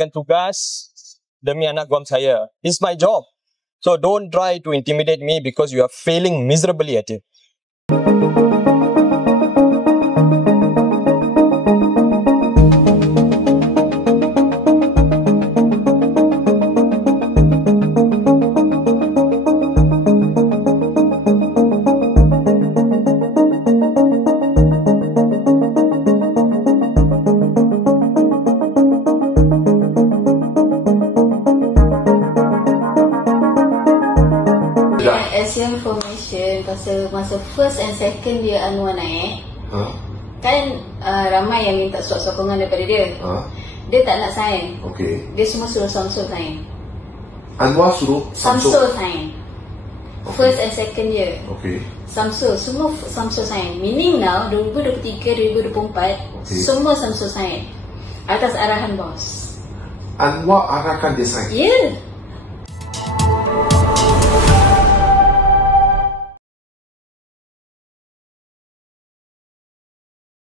menyelesaikan tugas demi anak guam saya. It's my job. So don't try to intimidate me because you are failing miserably at it. As your information, pasal masa first and second year Anwar naik, kan ramai yang minta sokongan daripada dia. Dia tak nak sign. Okay. Dia semua suruh Samsul sign. Anwar suruh Samsul sign. First and second year. Okay. Samsul, semua Samsul sign. Meaning now 2023, 2024, semua Samsul sign atas arahan bos. Anwar arahkan dia sign. Ya.